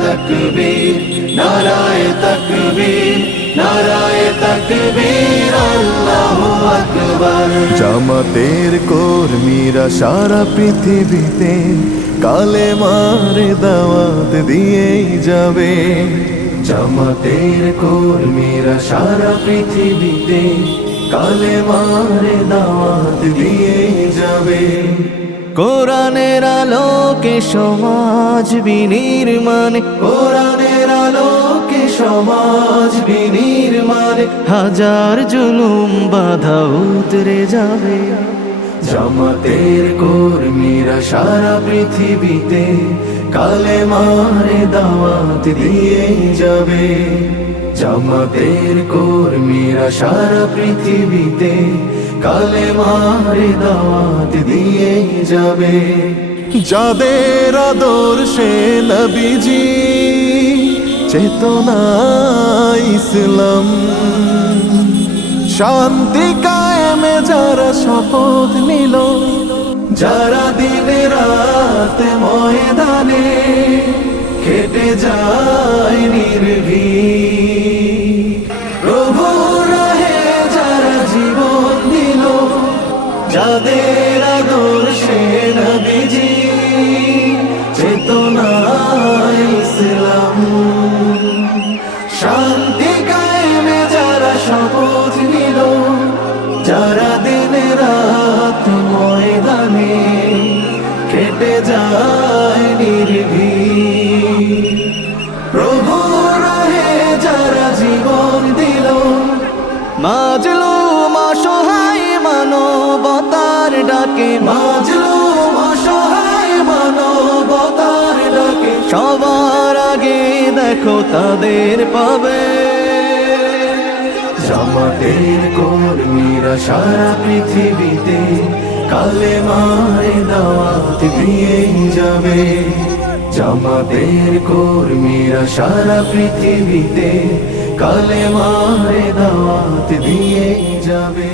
তাকবীর নারায়ে তাকবীর নারায়ে তাকবীর আল্লাহু আকবার। জামাতের কর্মীরা সারা পৃথিবীতে কালেমার দাওয়াত দিয়েই যাবে। জামাতের কর্মীরা সারা পৃথিবীতে কালেমার দাওয়াত দিয়েই যাবে। কোরআনের আলোকে সমাজ বিনির্মাণ, কোরআনের আলোকে সমাজ বিনির্মাণ, হাজার জুলুম বাধা উতরে যাবে। জামাতের কর্মীরা সারা পৃথিবীতে কালেমার দাওয়াত দিয়ে যাবে। জামাতের কর্মীরা সারা পৃথিবীতে কালেমার দাওয়াত দিয়ে যাবে। যাদের আদর্শে নবীজি চেতনা ইসলাম, শান্তি কায়েমে যারা শপথ নিল, যারা দিনে রাত ময়দানে খেটে যায় নির্ভীক, প্রভু রাহে যারা জীবন দিল, যাদের আদর্শে নবীজি চেতনা ইসলাম, শান্তি কায়েমে যারা শপথ নিল, যারা দিনে রাত ময়দানে খেটে যায় নির্ভীক, প্রভু রাহে যারা জীবন দিল, মাজলুম অসহায় মানবতার ডাকে, মাজলুম অসহায় মানবতার ডাকে, সবার আগে দেখো তাদের পাবে। জামাতের কর্মীরা সারা পৃথিবীতে কালেমার দাওয়াত দিয়ে যাবে। জামাতের কর্মীরা সারা পৃথিবীতে কালেমার দাওয়াত দিয়ে যাবে।